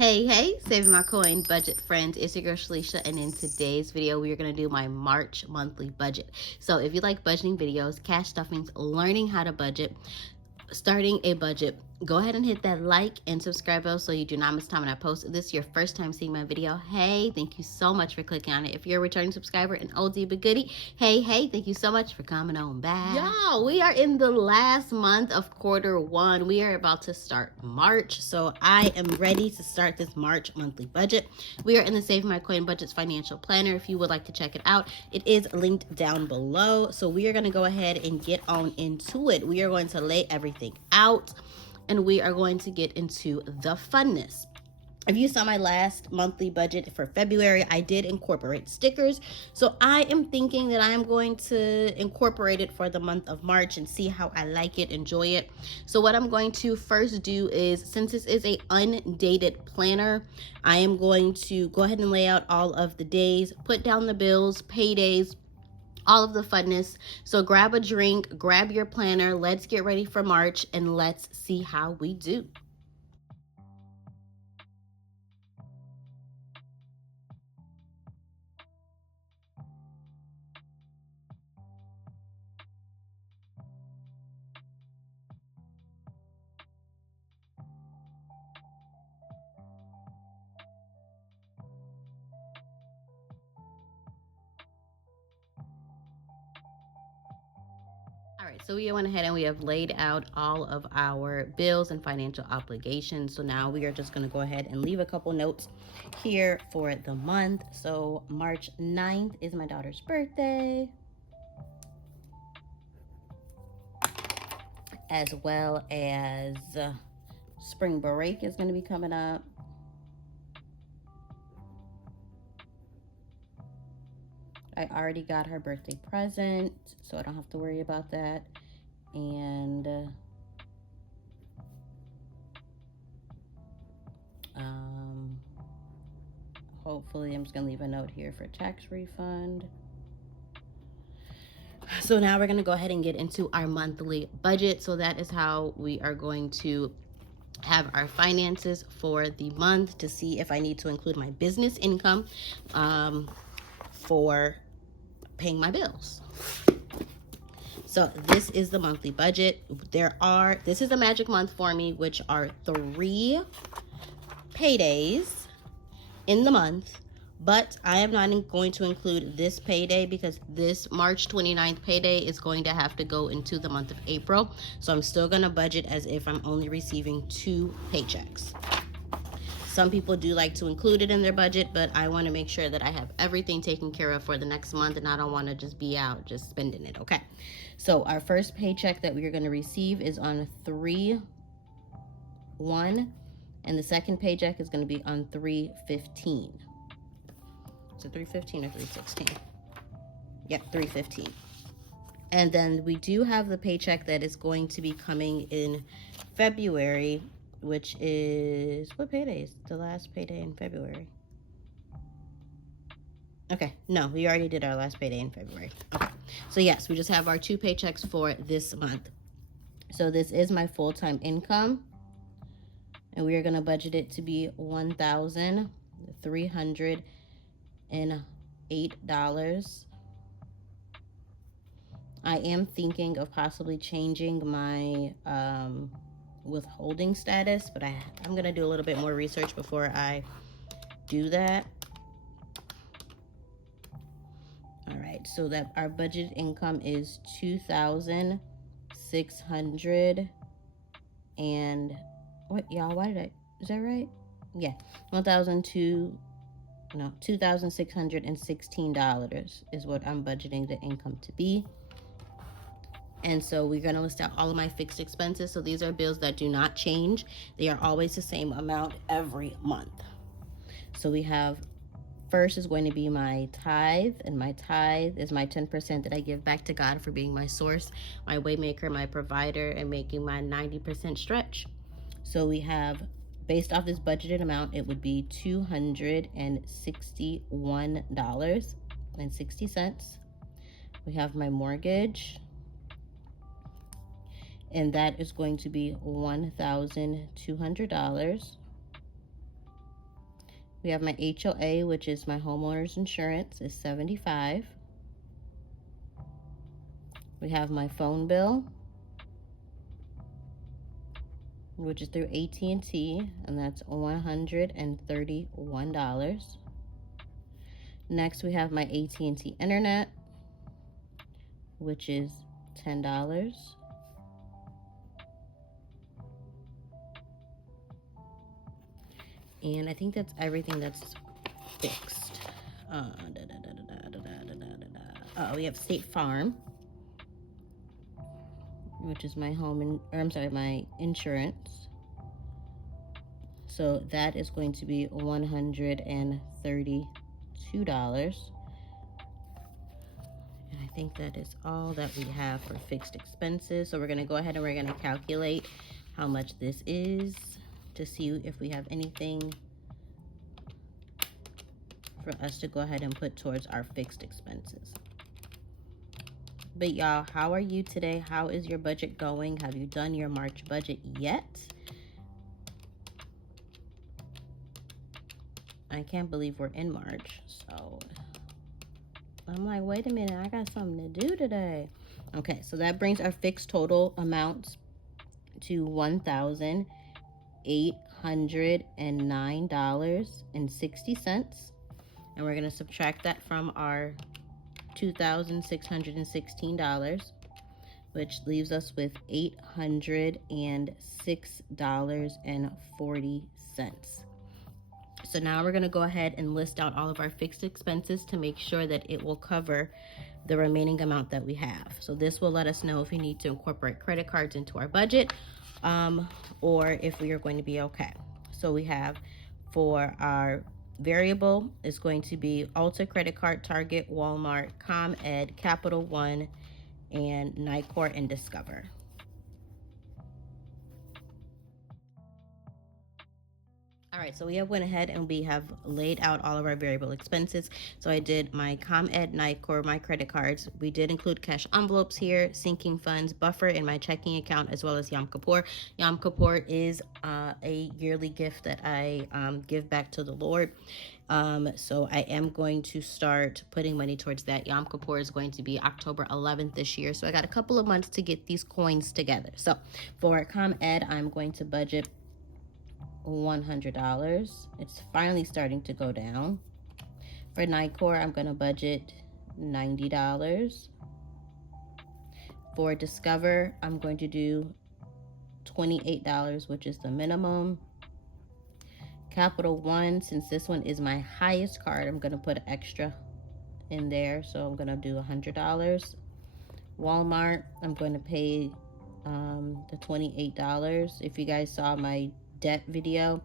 Hey, saving my coin budget friends, it's your girl Shalisha, and in today's video we are going to do my March monthly budget. So if you like budgeting videos, cash stuffings, learning how to budget, starting a budget, go ahead and hit that like and subscribe bell so you do not miss time when I post. If this is your first time seeing my video, hey, thank you so much for clicking on it. If you're a returning subscriber and oldie but goodie, hey, thank you so much for coming on back. Y'all, we are in the last month of quarter one. We are about to start March, so I am ready to start this March monthly budget. We are in the Save My Coin Budgets financial planner. If you would like to check it out, it is linked down below. So we are going to go ahead and get on into it. We are going to lay everything out, and we are going to get into the funness. If you saw my last monthly budget for February, I did incorporate stickers. So I am thinking that I am going to incorporate it for the month of March and see how I like it, enjoy it. So what I'm going to first do is, since this is a undated planner, I am going to go ahead and lay out all of the days, put down the bills, paydays, all of the funness. So grab a drink, grab your planner, let's get ready for March, and let's see how we do. All right, so we went ahead and we have laid out all of our bills and financial obligations. So now we are just going to go ahead and leave a couple notes here for the month. So March 9th is my daughter's birthday, as well as spring break is going to be coming up. I already got her birthday present, so I don't have to worry about that. And hopefully I'm just gonna leave a note here for tax refund. So now we're gonna go ahead and get into our monthly budget. So that is how we are going to have our finances for the month, to see if I need to include my business income for paying my bills. So this is the monthly budget. This is a magic month for me, which are 3 paydays in the month, but I am not going to include this payday because this March 29th payday is going to have to go into the month of April. So I'm still going to budget as if I'm only receiving 2 paychecks. Some people do like to include it in their budget, but I want to make sure that I have everything taken care of for the next month, and I don't want to just be out just spending it. Okay, so our first paycheck that we are going to receive is on 3/1, and the second paycheck is going to be on 3/15. So 3/15 or 3/16? Yep, 3/15. And then we do have the paycheck that is going to be coming in February, which is, what payday is the last payday in February? Okay, no, we already did our last payday in February. Okay, so yes, we just have our 2 paychecks for this month. So this is my full-time income, and we are going to budget it to be $1,308. I am thinking of possibly changing my withholding status, but I'm gonna do a little bit more research before I do that. All right, so that our budget income is 2,600 and what, y'all, is that right? Yeah, $2,616 is what I'm budgeting the income to be. And so we're going to list out all of my fixed expenses. So these are bills that do not change. They are always the same amount every month. So we have, first is going to be my tithe, and my tithe is my 10% that I give back to God for being my source, my way maker, my provider, and making my 90% stretch. So we have, based off this budgeted amount, it would be $261.60. We have my mortgage, and that is going to be $1,200. We have my HOA, which is my homeowner's insurance, is $75. We have my phone bill, which is through AT&T, and that's $131. Next, we have my AT&T internet, which is $10. And I think that's everything that's fixed. We have State Farm, which is my my insurance. So that is going to be $132. And I think that is all that we have for fixed expenses. So we're gonna go ahead and we're gonna calculate how much this is to see if we have anything for us to go ahead and put towards our fixed expenses. But y'all, how are you today? How is your budget going? Have you done your March budget yet? I can't believe we're in March, so I'm like, wait a minute, I got something to do today. Okay, so that brings our fixed total amounts to $1,809.60. And we're gonna subtract that from our $2,616, which leaves us with $806.40. So now we're gonna go ahead and list out all of our fixed expenses to make sure that it will cover the remaining amount that we have. So this will let us know if we need to incorporate credit cards into our budget, or if we are going to be okay. So we have, for our variable, is going to be Ulta credit card, Target, Walmart, ComEd, Capital One, and NICOR and Discover. All right, so we have went ahead and we have laid out all of our variable expenses. So I did my ComEd, NICOR, my credit cards. We did include cash envelopes here, sinking funds, buffer in my checking account, as well as Yom Kippur. Yom Kippur is a yearly gift that I give back to the Lord. So I am going to start putting money towards that. Yom Kippur is going to be October 11th this year. So I got a couple of months to get these coins together. So for ComEd, I'm going to budget $100. It's finally starting to go down. For NICOR, I'm going to budget $90. For Discover, I'm going to do $28, which is the minimum. Capital One, since this one is my highest card, I'm going to put extra in there, so I'm going to do $100. Walmart, I'm going to pay the $28. If you guys saw my debt video,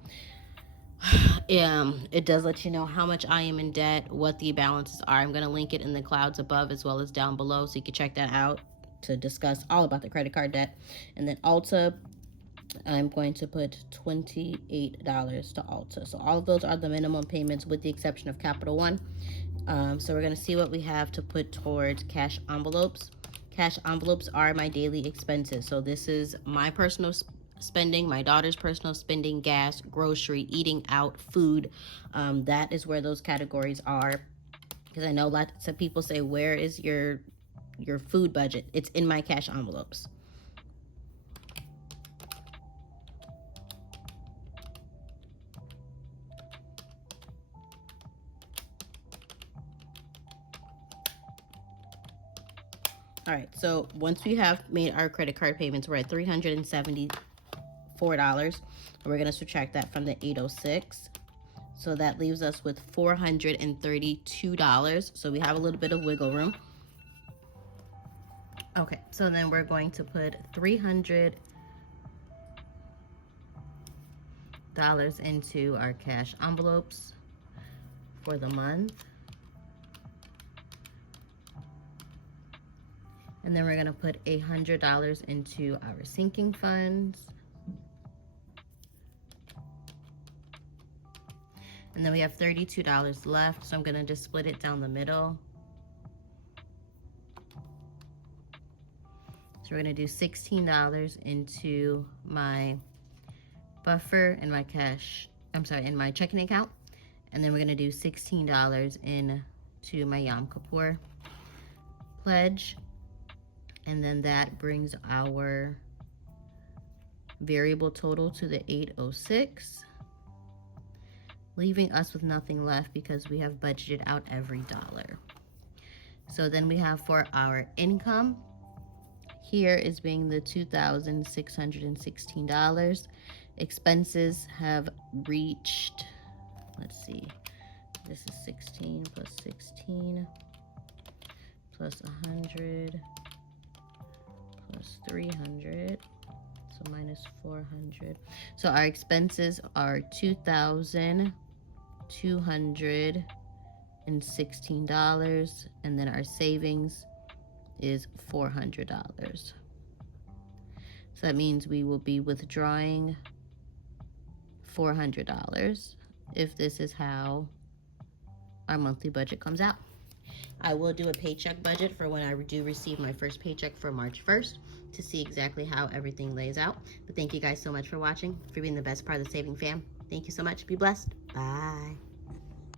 it does let you know how much I am in debt, what the balances are. I'm going to link it in the clouds above as well as down below, so you can check that out to discuss all about the credit card debt. And then Ulta, I'm going to put $28 to Ulta. So all of those are the minimum payments with the exception of Capital One. So we're going to see what we have to put towards cash envelopes. Cash envelopes are my daily expenses. So this is my personal spending, my daughter's personal spending, gas, grocery, eating out, food. That is where those categories are. Because I know lots of people say, where is your food budget? It's in my cash envelopes. All right, so once we have made our credit card payments, we're at $374. We're gonna subtract that from the $806. So that leaves us with $432. So we have a little bit of wiggle room. Okay, so then we're going to put $300 into our cash envelopes for the month. And then we're gonna put $100 into our sinking funds. And then we have $32 left, so I'm gonna just split it down the middle. So we're gonna do $16 into my buffer and my in my checking account. And then we're gonna do $16 into my Yom Kippur pledge. And then that brings our variable total to the 806, leaving us with nothing left because we have budgeted out every dollar. So then we have for our income, here is being the $2,616. Expenses have reached, let's see, this is 16 plus 16 plus 100 plus 300, so minus 400. So our expenses are $2,216, and then our savings is $400. So that means we will be withdrawing $400 if this is how our monthly budget comes out. I will do a paycheck budget for when I do receive my first paycheck for March 1st to see exactly how everything lays out. But thank you guys so much for watching, for being the best part of the saving fam. Thank you so much. Be blessed. Bye.